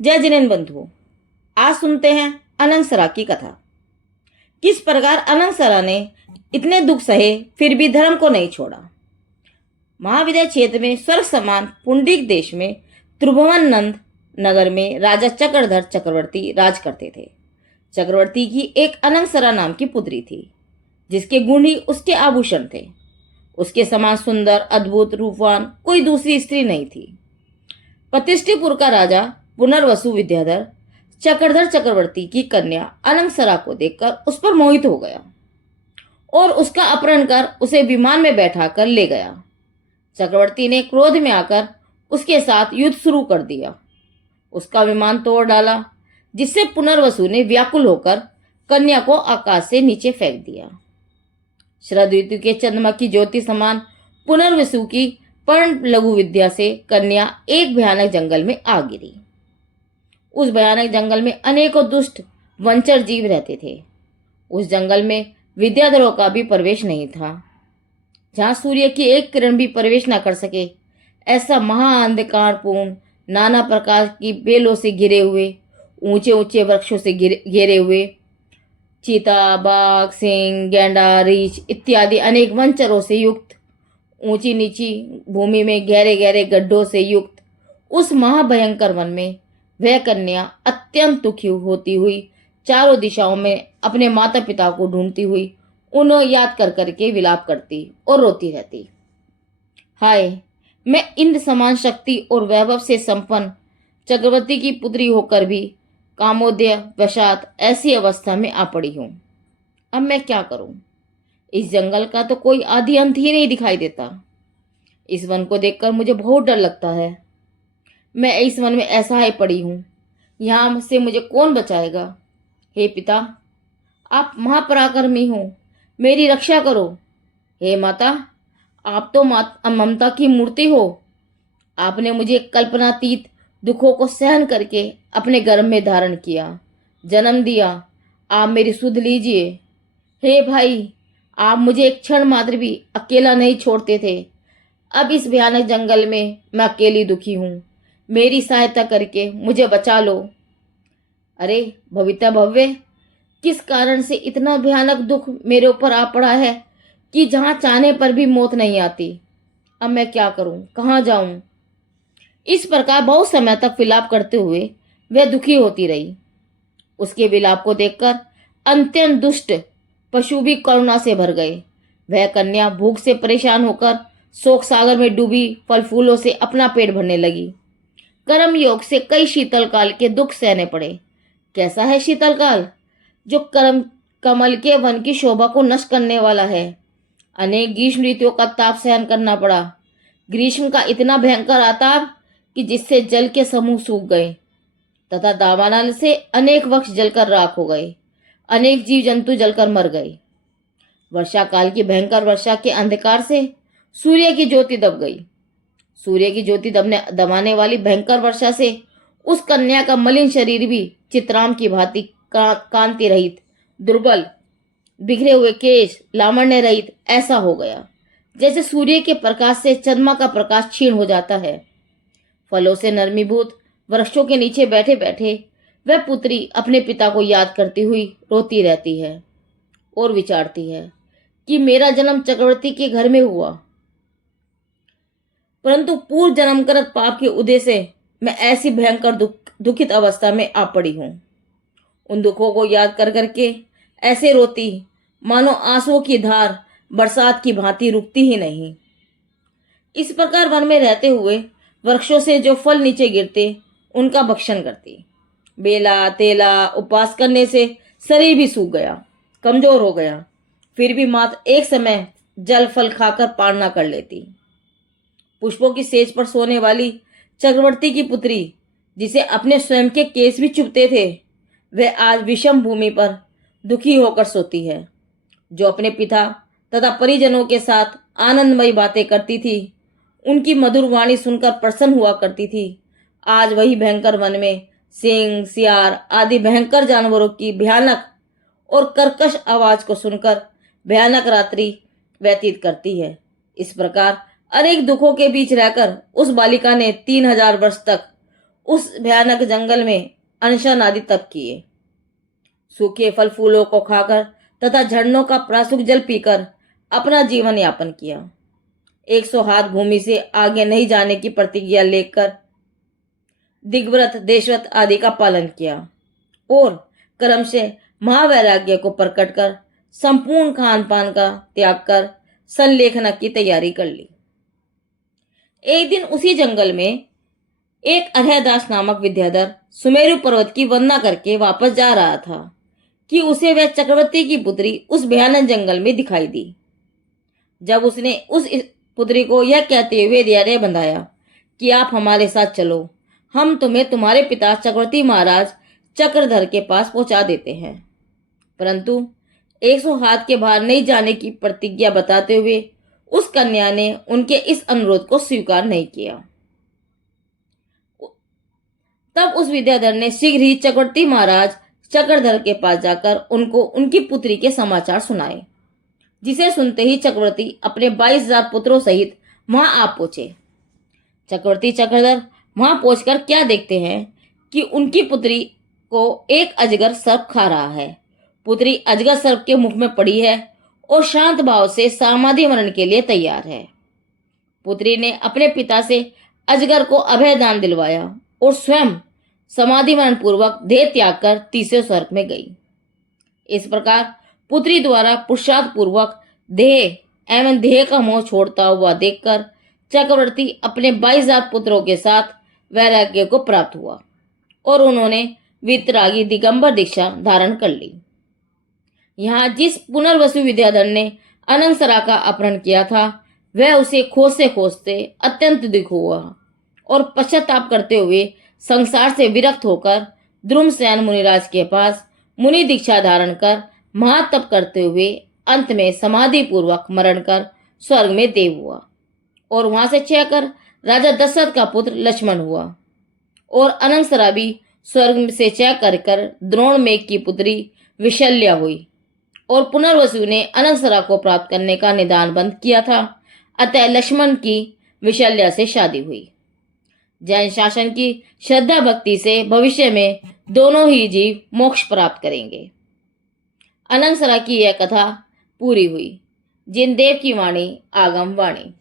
जय जिनेन्द्र बंधुओं, आज सुनते हैं अनंगसरा की कथा। किस प्रकार अनंगसरा ने इतने दुख सहे फिर भी धर्म को नहीं छोड़ा। महाविद्या क्षेत्र में स्वर्ग समान पुंडरीक देश में त्रिभुवन नंद नगर में राजा चक्रधर चक्रवर्ती राज करते थे। चक्रवर्ती की एक अनंगसरा नाम की पुत्री थी, जिसके गुण ही उसके आभूषण थे। उसके समान सुंदर, अद्भुत, रूपवान कोई दूसरी स्त्री नहीं थी। प्रतिष्ठिपुर का राजा पुनर्वसु विद्याधर चक्रधर चक्रवर्ती की कन्या अनंगसरा को देखकर उस पर मोहित हो गया और उसका अपहरण कर उसे विमान में बैठाकर ले गया। चक्रवर्ती ने क्रोध में आकर उसके साथ युद्ध शुरू कर दिया। उसका विमान तोड़ डाला, जिससे पुनर्वसु ने व्याकुल होकर कन्या को आकाश से नीचे फेंक दिया। शरद ऋतु के चंद्रमा की ज्योति समान पुनर्वसु की पर्ण लघु विद्या से कन्या एक भयानक जंगल में आ गिरी। उस भयानक जंगल में अनेकों दुष्ट वंचर जीव रहते थे। उस जंगल में विद्याधरों का भी प्रवेश नहीं था। जहां सूर्य की एक किरण भी प्रवेश न कर सके, ऐसा महाअंधकारपूर्ण, नाना प्रकार की बेलों से घिरे हुए, ऊंचे ऊंचे वृक्षों से घेरे हुए, चीता, बाघ, सिंह, गैंडा, रीछ इत्यादि अनेक वनचरों से युक्त, ऊंची नीची भूमि में गहरे गहरे गड्ढों से युक्त उस महाभयंकर वन में वह कन्या अत्यंत दुखी होती हुई चारों दिशाओं में अपने माता पिता को ढूंढती हुई उन्हें याद कर करके विलाप करती और रोती रहती। हाय, मैं इंद्र समान शक्ति और वैभव से संपन्न चक्रवर्ती की पुत्री होकर भी कामोदय वशात ऐसी अवस्था में आ पड़ी हूं। अब मैं क्या करूं? इस जंगल का तो कोई आदि अंत ही नहीं दिखाई देता। इस वन को देखकर मुझे बहुत डर लगता है। मैं इस वन में असहाय पड़ी हूं। यहाँ से मुझे कौन बचाएगा? हे पिता, आप महापराक्रमी हो, मेरी रक्षा करो। हे माता, आप तो ममता की मूर्ति हो। आपने मुझे कल्पनातीत दुखों को सहन करके अपने गर्भ में धारण किया, जन्म दिया। आप मेरी सुध लीजिए। हे भाई, आप मुझे एक क्षण मात्र भी अकेला नहीं छोड़ते थे। अब इस भयानक जंगल में मैं अकेली दुखी हूँ। मेरी सहायता करके मुझे बचा लो। अरे भविता भव्य, किस कारण से इतना भयानक दुख मेरे ऊपर आ पड़ा है कि जहाँ चाहने पर भी मौत नहीं आती। अब मैं क्या करूं? कहाँ जाऊं? इस प्रकार बहुत समय तक विलाप करते हुए वह दुखी होती रही। उसके विलाप को देखकर अत्यंत दुष्ट पशु भी करुणा से भर गए। वह कन्या भूख से परेशान होकर शोक सागर में डूबी फल फूलों से अपना पेट भरने लगी। कर्म योग से कई शीतल काल के दुख सहने पड़े। कैसा है शीतल काल? जो कर्म कमल के वन की शोभा को नष्ट करने वाला है। अनेक ग्रीष्म ऋतुओं का ताप सहन करना पड़ा। ग्रीष्म का इतना भयंकर आताप कि जिससे जल के समूह सूख गए तथा दावानल से अनेक वृक्ष जलकर राख हो गए। अनेक जीव जंतु जलकर मर गए। वर्षा काल की भयंकर वर्षा के अंधकार से सूर्य की ज्योति दब गई। सूर्य की ज्योति दबाने वाली भयंकर वर्षा से उस कन्या का मलिन शरीर भी चित्राम की भांति कांति रहित, दुर्बल, बिखरे हुए केश, लावण्य रहित ऐसा हो गया जैसे सूर्य के प्रकाश से चंद्रमा का प्रकाश क्षीण हो जाता है। फलों से नरमीभूत वृक्षों के नीचे बैठे बैठे वह पुत्री अपने पिता को याद करती हुई रोती रहती है और विचारती है कि मेरा जन्म चक्रवर्ती के घर में हुआ, परंतु पूर्व जन्मकृत पाप के उदय से मैं ऐसी भयंकर दुखित अवस्था में आ पड़ी हूं। उन दुखों को याद कर करके ऐसे रोती मानो आंसुओं की धार बरसात की भांति रुकती ही नहीं। इस प्रकार वन में रहते हुए वृक्षों से जो फल नीचे गिरते उनका भक्षण करती। बेला तेला उपवास करने से शरीर भी सूख गया, कमजोर हो गया, फिर भी मात्र एक समय जल फल खाकर पार न कर लेती। पुष्पों की सेज पर सोने वाली चक्रवर्ती की पुत्री, जिसे अपने स्वयं के केस भी चुभते थे, वह आज विषम भूमि पर दुखी होकर सोती है। जो अपने पिता तथा परिजनों के साथ आनंदमयी बातें करती थी, उनकी मधुर वाणी सुनकर प्रसन्न हुआ करती थी, आज वही भयंकर वन में सिंह, सियार आदि भयंकर जानवरों की भयानक और कर्कश आवाज को सुनकर भयानक रात्रि व्यतीत करती है। इस प्रकार अनेक दुखों के बीच रहकर उस बालिका ने 3000 वर्ष तक उस भयानक जंगल में अनशन आदि तप किए। सूखे फल फूलों को खाकर तथा झरनों का प्रासुक जल पीकर अपना जीवन यापन किया। 100 हाथ भूमि से आगे नहीं जाने की प्रतिज्ञा लेकर दिग्व्रत देशव्रत आदि का पालन किया और कर्म से महावैराग्य को प्रकट कर संपूर्ण खान पान का त्याग कर संलेखना की तैयारी कर ली। एक दिन उसी जंगल में एक अरहदास नामक विद्याधर सुमेरु पर्वत की वंदना करके वापस जा रहा था कि उसे वह चक्रवर्ती की पुत्री उस भयानक जंगल में दिखाई दी। जब उसने उस पुत्री को यह कहते हुए धैर्य बंधाया कि आप हमारे साथ चलो, हम तुम्हें तुम्हारे पिता चक्रवर्ती महाराज चक्रधर के पास पहुंचा देते हैं, परंतु 100 हाथ के बाहर नहीं जाने की प्रतिज्ञा बताते हुए उस कन्या ने उनके इस अनुरोध को स्वीकार नहीं किया। तब उस विद्याधर ने शीघ्र ही चक्रवर्ती महाराज चक्रधर के पास जाकर उनको उनकी पुत्री के समाचार सुनाए, जिसे सुनते ही चक्रवर्ती अपने 22,000 पुत्रों सहित वहां आ पहुंचे। चक्रवर्ती चक्रधर वहां पहुंचकर क्या देखते हैं कि उनकी पुत्री को एक अजगर सर्प खा रहा है। पुत्री अजगर सर्प के मुख में पड़ी है और शांत भाव से समाधि मरण के लिए तैयार है। पुत्री ने अपने पिता से अजगर को अभय दान दिलवाया और स्वयं समाधि मरण पूर्वक देह त्याग कर तीसरे स्वर्ग में गई। इस प्रकार पुत्री द्वारा पुरुषार्थ पूर्वक देह एवं देह का मोह छोड़ता हुआ देखकर चक्रवर्ती अपने 22,000 पुत्रों के साथ वैराग्य को प्राप्त हुआ और उन्होंने वितरागी दिगंबर दीक्षा धारण कर ली। यहाँ जिस पुनर्वसु विद्याधर ने अनंगसरा का अपहरण किया था, वह उसे खोजते खोजते अत्यंत दुख हुआ और पश्चाताप करते हुए संसार से विरक्त होकर द्रुमसेन मुनिराज के पास मुनि दीक्षा धारण कर महातप करते हुए अंत में समाधि पूर्वक मरण कर स्वर्ग में देव हुआ और वहां से चढ़कर राजा दशरथ का पुत्र लक्ष्मण हुआ। और अनंगसरा भी स्वर्ग से चढ़ कर द्रोण मेघ की पुत्री विशल्या हुई और पुनर्वसु ने अनंगसरा को प्राप्त करने का निदान बंद किया था, अतः लक्ष्मण की विशल्या से शादी हुई। जैन शासन की श्रद्धा भक्ति से भविष्य में दोनों ही जीव मोक्ष प्राप्त करेंगे। अनंगसरा की यह कथा पूरी हुई। जिन देव की वाणी आगम वाणी।